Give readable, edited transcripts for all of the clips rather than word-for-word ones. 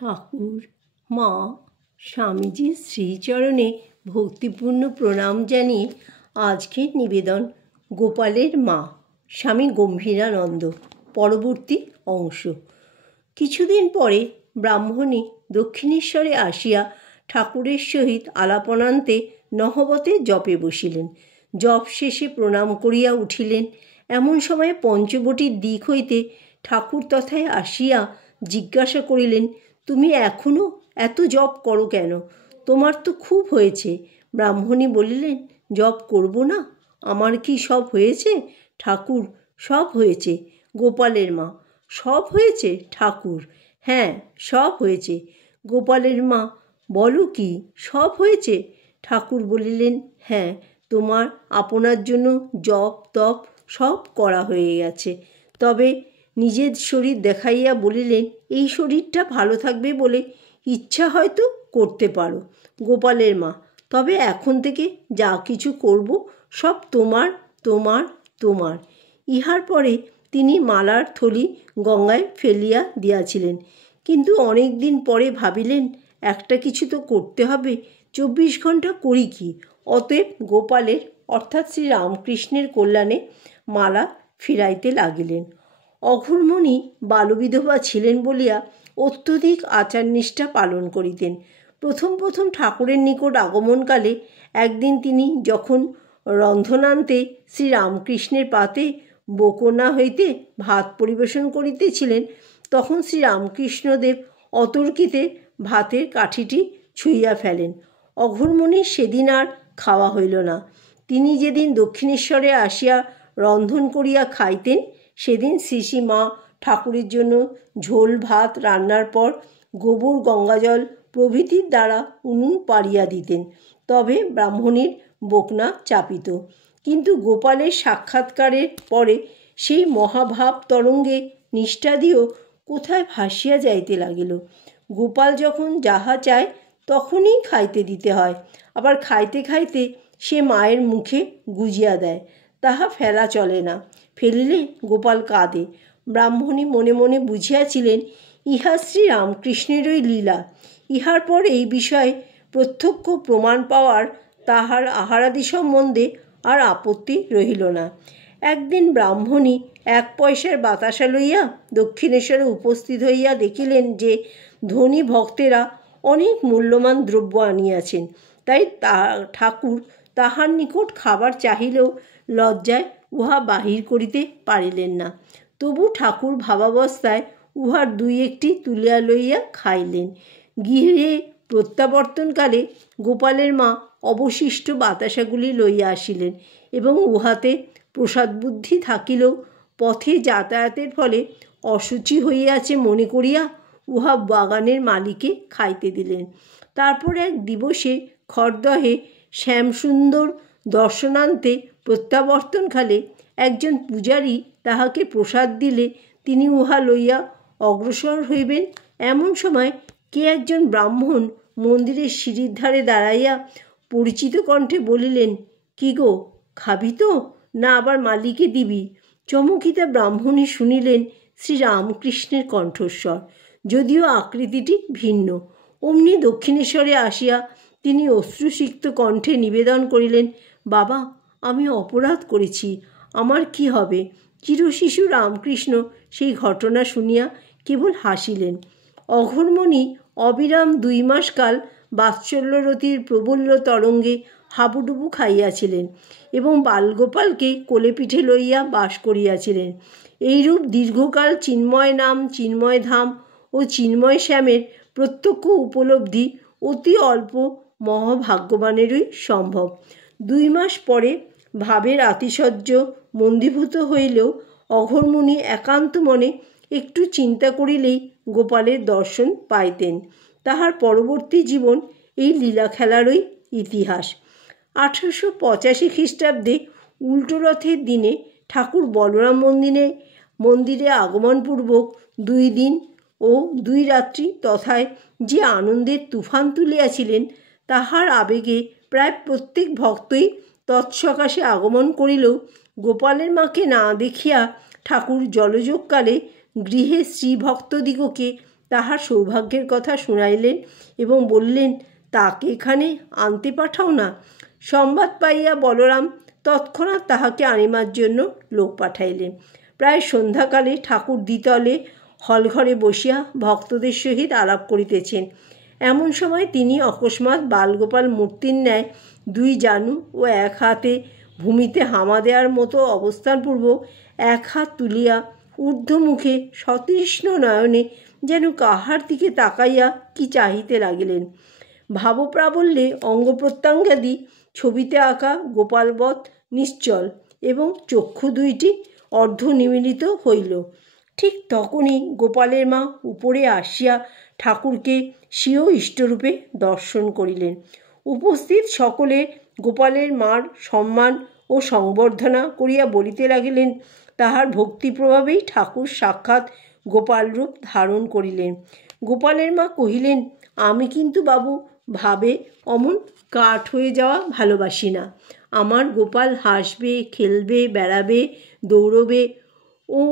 ঠাকুর, মা, স্বামীজির শ্রীচরণে ভক্তিপূর্ণ প্রণাম জানিয়ে আজকের নিবেদন গোপালের মা স্বামী গম্ভীরানন্দ। পরবর্তী অংশ। কিছুদিন পরে ব্রাহ্মণী দক্ষিণেশ্বরে আসিয়া ঠাকুরের সহিত আলাপনান্তে নহবতে জপে বসিলেন। জপ শেষে প্রণাম করিয়া উঠিলেন। এমন সময় পঞ্চবটির দিক হইতে ঠাকুর তথায় আসিয়া জিজ্ঞাসা করিলেন, তুমি এখনও এত জপ করো কেন? তোমার তো খুব হয়েছে। ব্রাহ্মণী বলিলেন, জপ করব না? আমার কি সব হয়েছে? ঠাকুর, সব হয়েছে। গোপালের মা, সব হয়েছে? ঠাকুর, হ্যাঁ, সব হয়েছে। গোপালের মা, বলো কি, সব হয়েছে? ঠাকুর বলিলেন, হ্যাঁ, তোমার আপনার জন্য জপ তপ সব করা হয়ে গেছে। তবে নিজের শরীর দেখাইয়া বলিলেন, এই শরীরটা ভালো থাকবে বলে ইচ্ছা হয়তো করতে পারো। গোপালের মা, তবে এখন থেকে যা কিছু করব সব তোমার তোমার তোমার। ইহার পরে তিনি মালার থলি গঙ্গায় ফেলিয়া দিয়াছিলেন। কিন্তু অনেক দিন পরে ভাবিলেন, একটা কিছু তো করতে হবে, 24 ঘন্টা করি কি? অতএব গোপালের অর্থাৎ শ্রী রামকৃষ্ণের কল্যাণে মালা ফিরাইতে লাগিলেন। অঘোরমণি বালবিধবা ছিলেন বলিয়া অত্যধিক আচার নিষ্ঠা পালন করিতেন। প্রথম প্রথম ঠাকুরের নিকট আগমনকালে একদিন তিনি যখন রন্ধনান্তে শ্রী রামকৃষ্ণের পাতে বকোনা হইতে ভাত পরিবেশন করিতেছিলেন, তখন শ্রী রামকৃষ্ণদেব অতর্কিতে ভাতের কাঠিটি ছুঁইয়া ফেলেন। অঘোরমণির সেদিন আর খাওয়া হইল না। তিনি যেদিন দক্ষিণেশ্বরে আসিয়া রন্ধন করিয়া খাইতেন, সেদিন শ্রী মা ঠাকুরের জন্য ঝোল ভাত রান্নার পর গোবর গঙ্গাজল প্রভৃতির দ্বারা উনুন পাড়িয়া দিতেন, তবে ব্রাহ্মণীর বকনা চাপিত। কিন্তু গোপালের সাক্ষাৎকারের পরে সেই মহাভাব তরঙ্গে নিষ্ঠাদিও কোথায় ভাসিয়া যাইতে লাগিল। গোপাল যখন যাহা চায় তখনই খাইতে দিতে হয়, আবার খাইতে খাইতে সে মায়ের মুখে গুজিয়া দেয়, তাহা ফেলা চলে না। ফেলিলে গোপাল কাঁদে। ব্রাহ্মণী মনে মনে বুঝিয়াছিলেন, ইহা শ্রী রামকৃষ্ণেরই লীলা। ইহার পর এই বিষয়ে প্রত্যক্ষ প্রমাণ পাওয়ার তাহার আহারাদি সম্বন্ধে আর আপত্তি রহিল না। একদিন ব্রাহ্মণী 1 পয়সার বাতাসা লইয়া দক্ষিণেশ্বরে উপস্থিত হইয়া দেখিলেন যে ধনী ভক্তেরা অনেক মূল্যবান দ্রব্য আনিয়াছেন। তাই ঠাকুর তাহার নিকট খাবার চাহিলেও লজ্জায় উহা বাহির করিতে পারিলেন না। তবু ঠাকুর ভাবাবস্থায় উহার 2-1টি তুলিয়া লইয়া খাইলেন। গৃহে প্রত্যাবর্তনকালে গোপালের মা অবশিষ্ট বাতাসাগুলি লইয়া আসিলেন এবং উহাতে প্রসাদ বুদ্ধি থাকিলেও পথে যাতায়াতের ফলে অসুচি হইয়াছে মনে করিয়া উহা বাগানের মালিকে খাইতে দিলেন। তারপর এক দিবসে খড়দহে শ্যামসুন্দর দর্শনান্তে প্রত্যাবর্তনকালে একজন পূজারী তাহাকে প্রসাদ দিলে তিনি উহা লইয়া অগ্রসর হইবেন, এমন সময় কে একজন ব্রাহ্মণ মন্দিরের সিঁড়ির ধারে দাঁড়াইয়া পরিচিত কণ্ঠে বলিলেন, কি গো, খাবি তো, না আবার মালিকে দিবি? চমকিতা ব্রাহ্মণী শুনিলেন শ্রী রামকৃষ্ণের কণ্ঠস্বর, যদিও আকৃতিটি ভিন্ন। অমনি দক্ষিণেশ্বরে আসিয়া তিনি অশ্রুসিক্ত কণ্ঠে নিবেদন করিলেন, বাবা, আমি অপরাধ করেছি, আমার কি হবে? চিরশিশু রামকৃষ্ণ সেই ঘটনা শুনিয়া কেবল হাসিলেন। অঘোরমণি অবিরাম 2 মাস কাল বাৎসল্যরতির প্রবল্য তরঙ্গে হাবুডুবু খাইয়াছিলেন এবং বালগোপালকে কোলে পিঠে লইয়া বাস করিয়াছিলেন। এইরূপ দীর্ঘকাল চিন্ময় নাম, চিন্ময় ধাম ও চিন্ময় শ্যামের প্রত্যক্ষ উপলব্ধি অতি অল্প মহাভাগ্যবানেরই সম্ভব। 2 মাস পরে ভাবের আতিশয্য মন্দীভূত হইলেও অঘোরমণি একান্ত মনে একটু চিন্তা করিলেই গোপালের দর্শন পাইতেন। তাহার পরবর্তী জীবন এই লীলা খেলারই ইতিহাস। 1885 খ্রিস্টাব্দে উল্টো রথের দিনে ঠাকুর বলরাম মন্দিরে আগমনপূর্বক 2 দিন ও 2 রাত্রি তথায় যে আনন্দের তুফান তুলিয়াছিলেন, তাহার আবেগে প্রায় প্রত্যেক ভক্তই তৎসকাশে আগমন করিলেও গোপালের মাকে না দেখিয়া ঠাকুর জলযোগকালে গৃহে শ্রীভক্তদিগকে তাহার সৌভাগ্যের কথা শুনাইলেন এবং বললেন, তাকে এখানে আনতে পাঠাও না। সংবাদ পাইয়া বলরাম তৎক্ষণাৎ তাহাকে আনিবার জন্য লোক পাঠাইলেন। প্রায় সন্ধ্যাকালে ঠাকুর দ্বিতলে হলঘরে বসিয়া ভক্তদের সহিত আলাপ করিতেছেন। এমন সময় তিনি অকস্মাৎ বালগোপাল মূর্তির ন্যায় দুই জানু ও এক হাতে ভূমিতে হামা দেওয়ার মতো অবস্থানপূর্বক এক হাত তুলিয়া ঊর্ধ্বমুখে সতৃষ্ণ নয়নে যেন কাহার দিকে তাকাইয়া কি চাহিতে লাগিলেন। ভাবপ্রাবল্যে অঙ্গপ্রত্যঙ্গাদি ছবিতে আঁকা গোপালবৎ নিশ্চল এবং চক্ষু দুইটি অর্ধনিমীলিত হইল। ঠিক তখনই গোপালের মা উপরে আসিয়া ঠাকুরকে স্বীয় ইষ্টরূপে দর্শন করিলেন। উপস্থিত সকলে গোপালের মার সম্মান ও সংবর্ধনা করিয়া বলিতে লাগিলেন, তাহার ভক্তি প্রভাবেই ঠাকুর সাক্ষাৎ গোপাল রূপ ধারণ করিলেন। গোপালের মা কহিলেন, আমি কিন্তু বাবু ভাবে অমন কাঠ হয়ে যাওয়া ভালোবাসি না। আমার গোপাল হাসবে, খেলবে, বেড়াবে, দৌড়বে। ও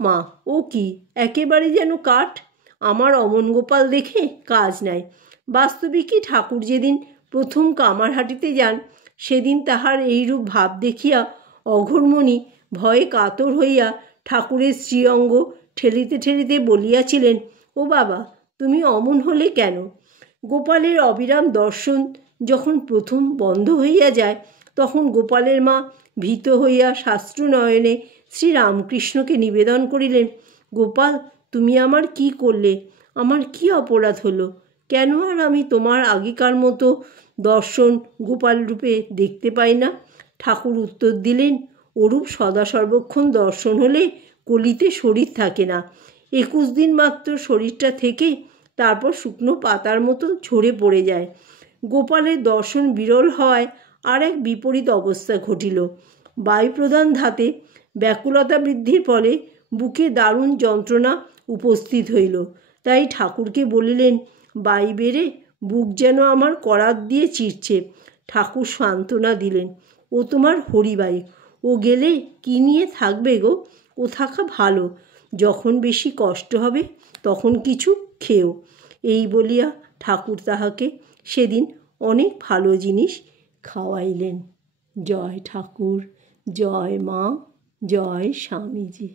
মা, ও কি একেবারে যেন কাঠ। আমার অমন গোপাল দেখে কাজ নাই। বাস্তবিকই ঠাকুর যেদিন প্রথম কামারহাটিতে যান, সেদিন তাহার এইরূপ ভাব দেখিয়া অঘোরমণি ভয়ে কাতর হইয়া ঠাকুরের শ্রীঅঙ্গ ঠেলিতে ঠেলিতে বলিয়াছিলেন, ও বাবা, তুমি অমন হলে কেন? গোপালের অবিরাম দর্শন যখন প্রথম বন্ধ হইয়া যায়, তখন গোপালের মা ভীত হইয়া শাস্ত্রনয়নে শ্রীরামকৃষ্ণকে নিবেদন করিলেন, গোপাল, তুমি আমার কি করলে? আমার কি অপরাধ হলো? কেন আর আমি তোমার আগেকার মতো দর্শন গোপাল রূপে দেখতে পাই না? ঠাকুর উত্তর দিলেন, ওরূপ সদা সর্বক্ষণ দর্শন হলে কলিতে শরীর থাকে না। 21 দিন মাত্র শরীরটা থেকে তারপর শুকনো পাতার মতো ঝরে পড়ে যায়। গোপালের দর্শন বিরল হওয়ায় আর এক বিপরীত অবস্থা ঘটিল। বায়ুপ্রধান ধাতে ব্যাকুলতা বৃদ্ধির ফলে বুকে দারুণ যন্ত্রণা উপস্থিত হইল। তাই ঠাকুরকে বলিলেন, বাই বেড়ে বুক যেন আমার করাত দিয়ে চিরছে। ঠাকুর সান্ত্বনা দিলেন, ও তোমার হরিবাই, ও গেলে কি নিয়ে থাকবে গো? ও থাকা ভালো। যখন বেশি কষ্ট হবে তখন কিছু খেও। এই বলিয়া ঠাকুর তাহাকে সেদিন অনেক ভালো জিনিস খাওয়াইলেন। জয় ঠাকুর, জয় মা, জয় স্বামীজি।